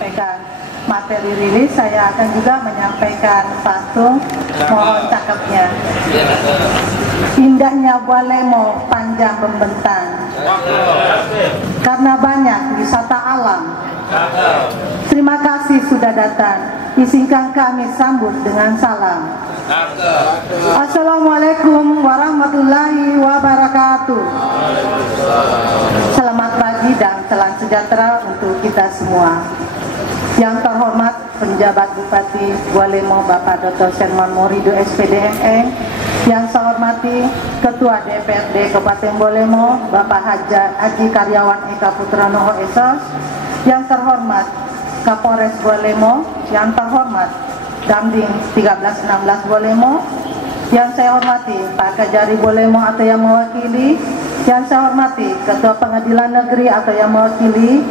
menyampaikan materi rilis, saya akan juga menyampaikan pantun. Mohon cakepnya. Indahnya Bualemo panjang membentang, karena banyak wisata alam. Terima kasih sudah datang, izinkan kami sambut dengan salam. Assalamualaikum warahmatullahi wabarakatuh. Selamat pagi dan salam sejahtera untuk kita semua. Yang terhormat penjabat Bupati Bualemo Bapak Dr. Sherman Morido SPD MN, yang saya hormati Ketua DPRD Kabupaten Bualemo Bapak Haji Karyawan Eka Putranoho SOS, yang terhormat Kapolres Bualemo, yang terhormat Damding 1316 Bualemo, yang saya hormati Pak Kajari Bualemo atau yang mewakili, yang saya hormati Ketua Pengadilan Negeri atau yang mewakili,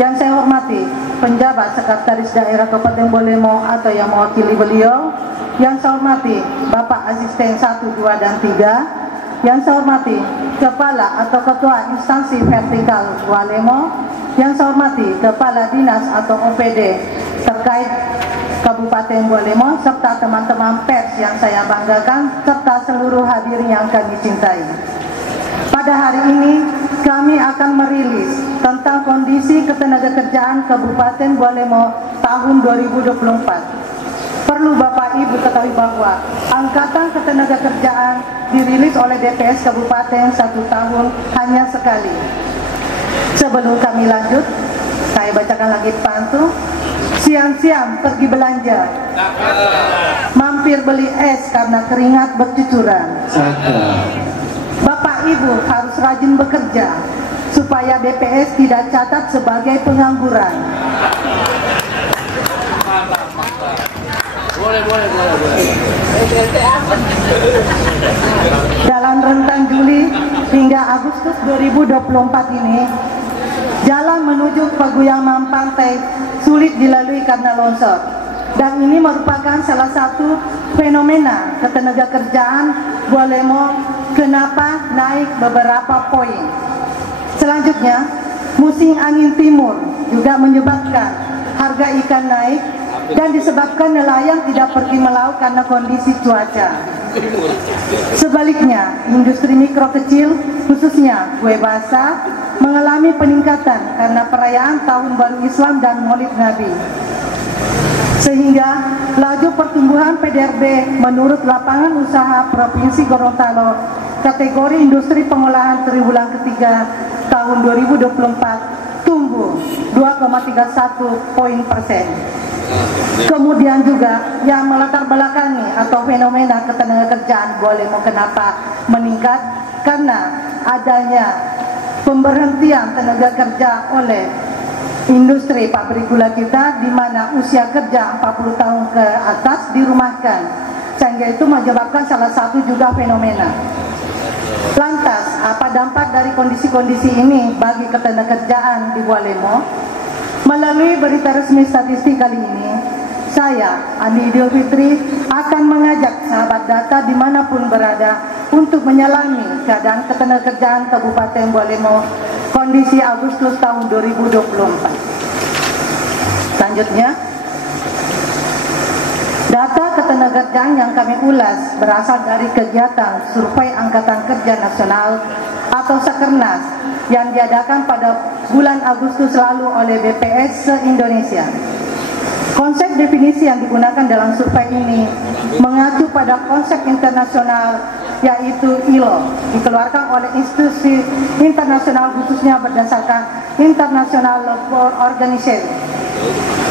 yang saya hormati penjabat Sekretaris Daerah Kabupaten Bualemo atau yang mewakili beliau, yang saya hormati Bapak Asisten 1, 2, dan 3, yang saya hormati Kepala atau Ketua Instansi Vertikal Bualemo, yang saya hormati Kepala Dinas atau OPD terkait Kabupaten Bualemo, serta teman-teman pers yang saya banggakan, serta seluruh hadirin yang kami cintai. Pada hari ini kami akan merilis tentang kondisi ketenagakerjaan Kabupaten Bualemo tahun 2024. Perlu Bapak Ibu ketahui bahwa angkatan ketenagakerjaan dirilis oleh DPS Kabupaten 1 tahun hanya sekali. Sebelum kami lanjut, saya bacakan lagi pantun. Siang-siang pergi belanja, mampir beli es karena keringat bercucuran. Bapak Ibu harus rajin bekerja supaya DPS tidak catat sebagai pengangguran. Boleh. Dalam rentang Juli hingga Agustus 2024 ini, jalan menuju Paguyaman Pantai sulit dilalui karena longsor. Dan ini merupakan salah satu fenomena ketenagakerjaan Bualemo kenapa naik beberapa poin. Selanjutnya, musim angin timur juga menyebabkan harga ikan naik dan disebabkan nelayan tidak pergi melaut karena kondisi cuaca. Sebaliknya, industri mikro kecil khususnya kue basah mengalami peningkatan karena perayaan Tahun Baru Islam dan Maulid Nabi. Sehingga laju pertumbuhan PDRB menurut Lapangan Usaha Provinsi Gorontalo kategori industri pengolahan triwulan ketiga tahun 2024 tumbuh 2,31%. Kemudian juga yang melatar belakangi atau fenomena ketenagakerjaan Bualemo kenapa meningkat, karena adanya pemberhentian tenaga kerja oleh industri pabrik gula kita, di mana usia kerja 40 tahun ke atas dirumahkan, sehingga itu menyebabkan salah satu juga fenomena. Lantas, apa dampak dari kondisi-kondisi ini bagi ketenagakerjaan di Bualemo? Melalui berita resmi statistik kali ini, saya, Andi Idul Fitri, akan mengajak sahabat data dimanapun berada untuk menyelami keadaan ketenagakerjaan Kabupaten Bualemo kondisi Agustus tahun 2024. Selanjutnya, data ketenagakerjaan yang kami ulas berasal dari kegiatan Survei Angkatan Kerja Nasional atau Sakernas yang diadakan pada bulan Agustus lalu oleh BPS se-Indonesia. Konsep definisi yang digunakan dalam survei ini mengacu pada konsep internasional, yaitu ILO, dikeluarkan oleh institusi internasional khususnya berdasarkan International Labour Organization.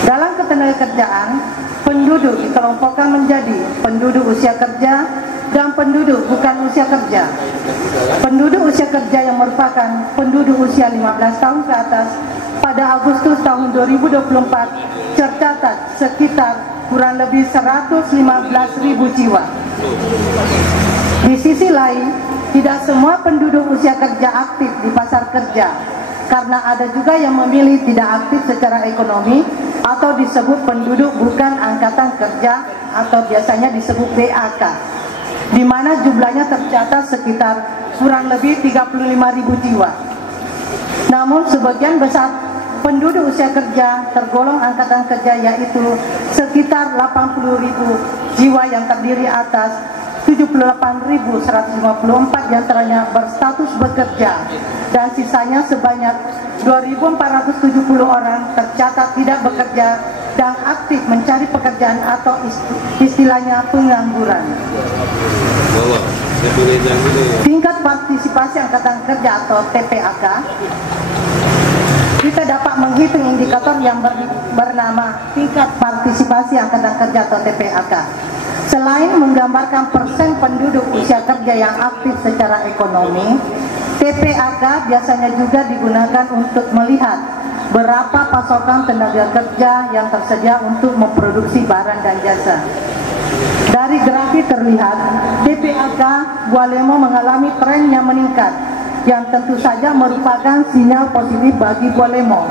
Dalam ketenagakerjaan, penduduk dikelompokkan menjadi penduduk usia kerja dan penduduk bukan usia kerja. Penduduk usia kerja yang merupakan penduduk usia 15 tahun ke atas pada Agustus tahun 2024 tercatat sekitar kurang lebih 115.000 jiwa. Di sisi lain, tidak semua penduduk usia kerja aktif di pasar kerja, karena ada juga yang memilih tidak aktif secara ekonomi atau disebut penduduk bukan angkatan kerja atau biasanya disebut BAK, di mana jumlahnya tercatat sekitar kurang lebih 35.000 jiwa. Namun sebagian besar penduduk usia kerja tergolong angkatan kerja yaitu sekitar 80.000 jiwa yang terdiri atas 78.154 diantaranya berstatus bekerja dan sisanya sebanyak 2.470 orang tercatat tidak bekerja dan aktif mencari pekerjaan atau istilahnya pengangguran. Tingkat partisipasi angkatan kerja atau TPAK, kita dapat menghitung indikator yang bernama tingkat partisipasi angkatan kerja atau TPAK. Selain menggambarkan persen penduduk usia kerja yang aktif secara ekonomi, TPAK biasanya juga digunakan untuk melihat berapa pasokan tenaga kerja yang tersedia untuk memproduksi barang dan jasa. Dari grafik terlihat, TPAK Bualemo mengalami tren yang meningkat, yang tentu saja merupakan sinyal positif bagi Bualemo.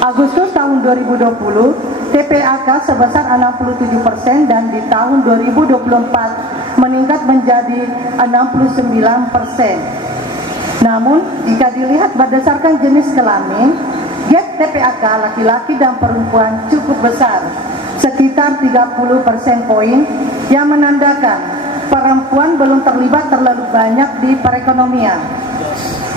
Agustus tahun 2020, TPAK sebesar 67% dan di tahun 2024 meningkat menjadi 69%. Namun, jika dilihat berdasarkan jenis kelamin, gap TPAK laki-laki dan perempuan cukup besar, sekitar 30% poin, yang menandakan perempuan belum terlibat terlalu banyak di perekonomian.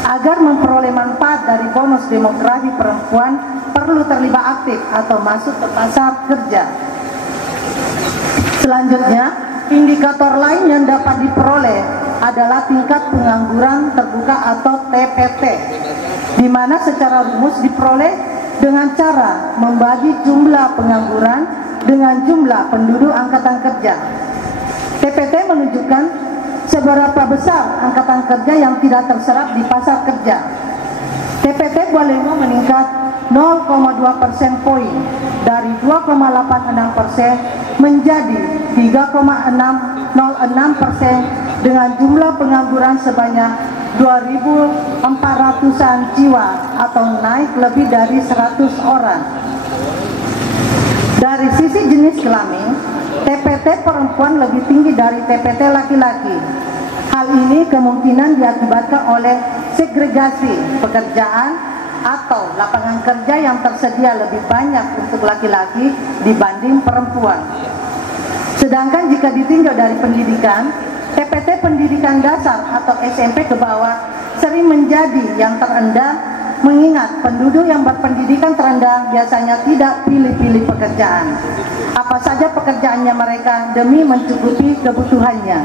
Agar memperoleh manfaat dari bonus demografi, perempuan perlu terlibat aktif atau masuk ke pasar kerja. Selanjutnya, indikator lain yang dapat diperoleh adalah tingkat pengangguran terbuka atau TPT, di mana secara rumus diperoleh dengan cara membagi jumlah pengangguran dengan jumlah penduduk angkatan kerja. TPT menunjukkan seberapa besar angkatan kerja yang tidak terserap di pasar kerja. TPT Bualemo meningkat 0,2% poin dari 2,86% menjadi 3,606% dengan jumlah pengangguran sebanyak 2.400-an jiwa atau naik lebih dari 100 orang. Dari sisi jenis kelamin, TPT perempuan lebih tinggi dari TPT laki-laki. Hal ini kemungkinan diakibatkan oleh segregasi pekerjaan atau lapangan kerja yang tersedia lebih banyak untuk laki-laki dibanding perempuan. Sedangkan jika ditinjau dari pendidikan, TPT pendidikan dasar atau SMP ke bawah sering menjadi yang terendah, mengingat penduduk yang berpendidikan terendah biasanya tidak pilih-pilih pekerjaan. Apa saja pekerjaannya mereka demi mencukupi kebutuhannya.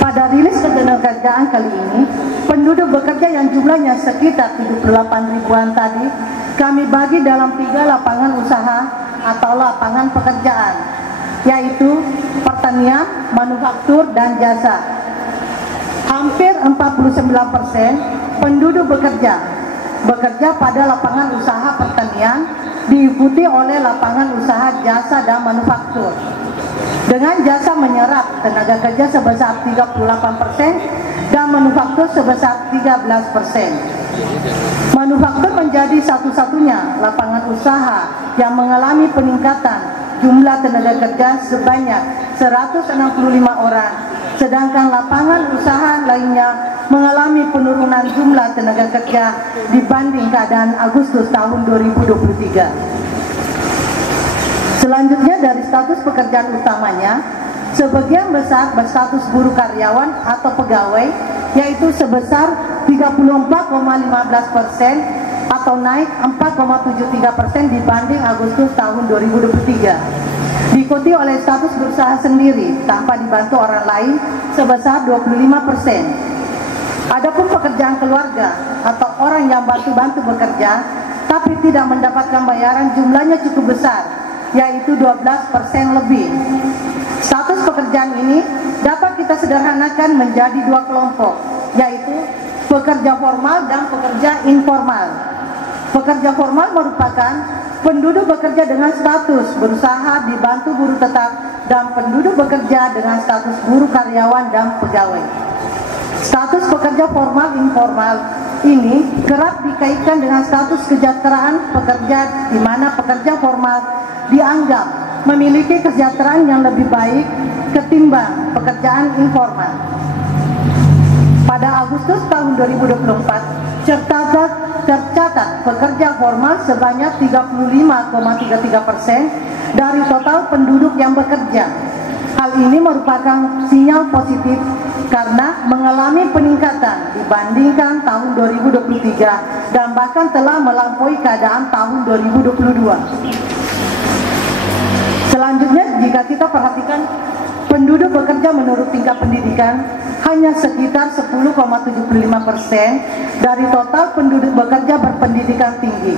Pada rilis ketenagakerjaan kali ini, penduduk bekerja yang jumlahnya sekitar 78 ribuan tadi, kami bagi dalam 3 lapangan usaha atau lapangan pekerjaan, yaitu pertanian, manufaktur, dan jasa. Hampir 49% penduduk bekerja pada lapangan usaha pertanian, diikuti oleh lapangan usaha jasa dan manufaktur. Dengan jasa menyerap tenaga kerja sebesar 38% dan manufaktur sebesar 13%. Manufaktur menjadi satu-satunya lapangan usaha yang mengalami peningkatan jumlah tenaga kerja sebanyak 165 orang, sedangkan lapangan usaha lainnya mengalami penurunan jumlah tenaga kerja dibanding keadaan Agustus tahun 2023. Selanjutnya, dari status pekerjaan utamanya, sebagian besar berstatus buruh karyawan atau pegawai, yaitu sebesar 34,15% atau naik 4,73% dibanding Agustus tahun 2023. Diikuti oleh status berusaha sendiri tanpa dibantu orang lain sebesar 25%. Adapun pekerjaan keluarga atau orang yang bantu-bantu bekerja tapi tidak mendapatkan bayaran, jumlahnya cukup besar, yaitu 12% lebih. Status pekerjaan ini dapat kita sederhanakan menjadi 2 kelompok, yaitu pekerja formal dan pekerja informal. Pekerja formal merupakan penduduk bekerja dengan status berusaha dibantu buruh tetap dan penduduk bekerja dengan status buruh karyawan dan pegawai. Status pekerja formal informal ini kerap dikaitkan dengan status kesejahteraan pekerja, di mana pekerja formal dianggap memiliki kesejahteraan yang lebih baik ketimbang pekerjaan informal. Pada Agustus tahun 2024, tercatat pekerja formal sebanyak 35,33% dari total penduduk yang bekerja. Hal ini merupakan sinyal positif karena mengalami peningkatan dibandingkan tahun 2023 dan bahkan telah melampaui keadaan tahun 2022. Selanjutnya, jika kita perhatikan penduduk bekerja menurut tingkat pendidikan, hanya sekitar 10,75% dari total penduduk bekerja berpendidikan tinggi.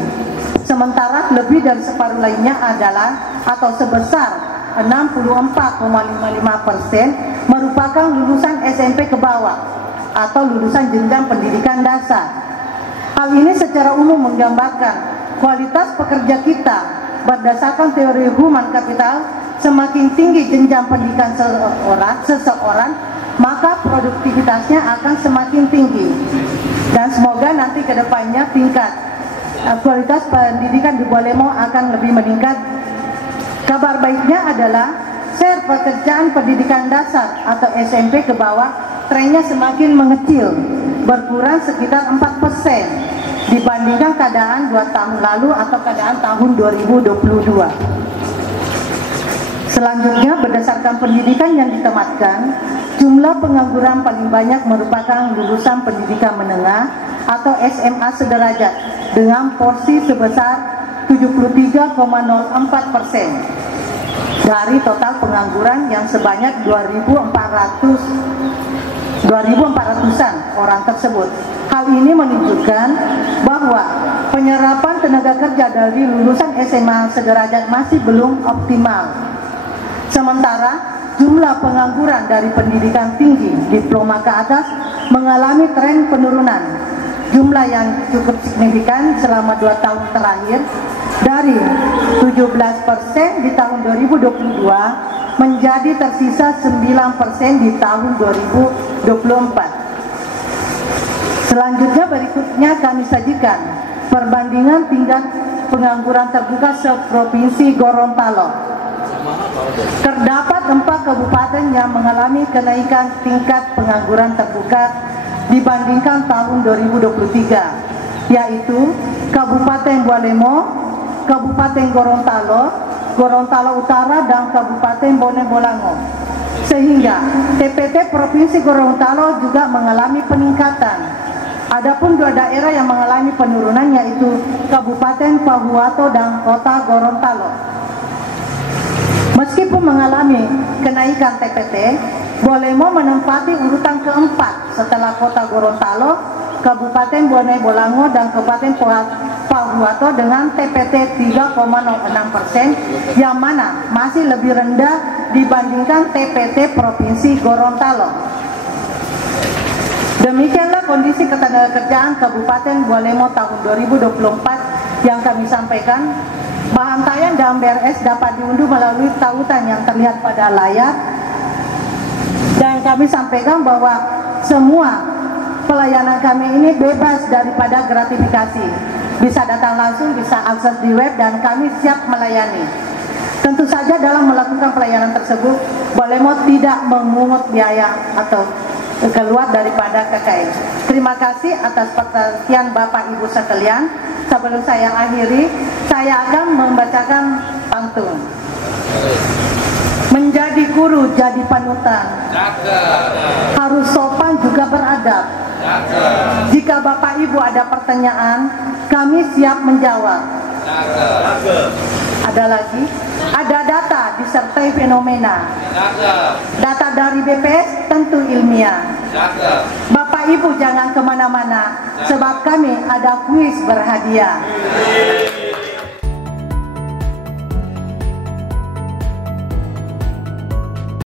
Sementara lebih dari separuh lainnya adalah atau sebesar 64,55% merupakan lulusan SMP ke bawah atau lulusan jenjang pendidikan dasar. Hal ini secara umum menggambarkan kualitas pekerja kita berdasarkan teori human capital. Semakin tinggi jenjang pendidikan seseorang, maka produktivitasnya akan semakin tinggi. Dan semoga nanti ke depannya tingkat kualitas pendidikan di Bualemo akan lebih meningkat. Kabar baiknya adalah share pekerjaan pendidikan dasar atau SMP ke bawah trennya semakin mengecil, berkurang sekitar 4% dibandingkan keadaan 2 tahun lalu atau keadaan tahun 2022. Selanjutnya, berdasarkan pendidikan yang ditematkan, jumlah pengangguran paling banyak merupakan lulusan pendidikan menengah atau SMA sederajat dengan porsi sebesar 73,04% dari total pengangguran yang sebanyak 2.400-an orang tersebut. Hal ini menunjukkan bahwa penyerapan tenaga kerja dari lulusan SMA sederajat masih belum optimal. Sementara jumlah pengangguran dari pendidikan tinggi diploma ke atas mengalami tren penurunan. Jumlah yang cukup signifikan selama 2 tahun terakhir, dari 17% di tahun 2022 menjadi tersisa 9% di tahun 2024. Selanjutnya, berikutnya kami sajikan perbandingan tingkat pengangguran terbuka se-Provinsi Gorontalo. Terdapat 4 kabupaten yang mengalami kenaikan tingkat pengangguran terbuka dibandingkan tahun 2023, yaitu Kabupaten Bualemo, Kabupaten Gorontalo, Gorontalo Utara, dan Kabupaten Bone Bolango. Sehingga TPT Provinsi Gorontalo juga mengalami peningkatan. Adapun 2 daerah yang mengalami penurunan yaitu Kabupaten Pahuato dan Kota Gorontalo. Meskipun mengalami kenaikan TPT, Bualemo menempati urutan keempat setelah Kota Gorontalo, Kabupaten Bone Bolango, dan Kabupaten Pahuato dengan TPT 3,06%, yang mana masih lebih rendah dibandingkan TPT Provinsi Gorontalo. Demikianlah kondisi ketenagakerjaan Kabupaten Bualemo tahun 2024 yang kami sampaikan. Bahan tayang dan BRS dapat diunduh melalui tautan yang terlihat pada layar. Dan kami sampaikan bahwa semua pelayanan kami ini bebas daripada gratifikasi. Bisa datang langsung, bisa akses di web, dan kami siap melayani. Tentu saja dalam melakukan pelayanan tersebut, Bualemo tidak memungut biaya atau keluar daripada KKN. Terima kasih atas perhatian Bapak Ibu sekalian. Sebelum saya akhiri, saya akan membacakan pantun. Menjadi guru jadi panutan, harus sopan juga beradab. Jika Bapak Ibu ada pertanyaan, kami siap menjawab. Ada lagi? Ada data disertai fenomena. Data dari BPS tentu ilmiah. Bapak Ibu jangan kemana-mana, sebab kami ada kuis berhadiah.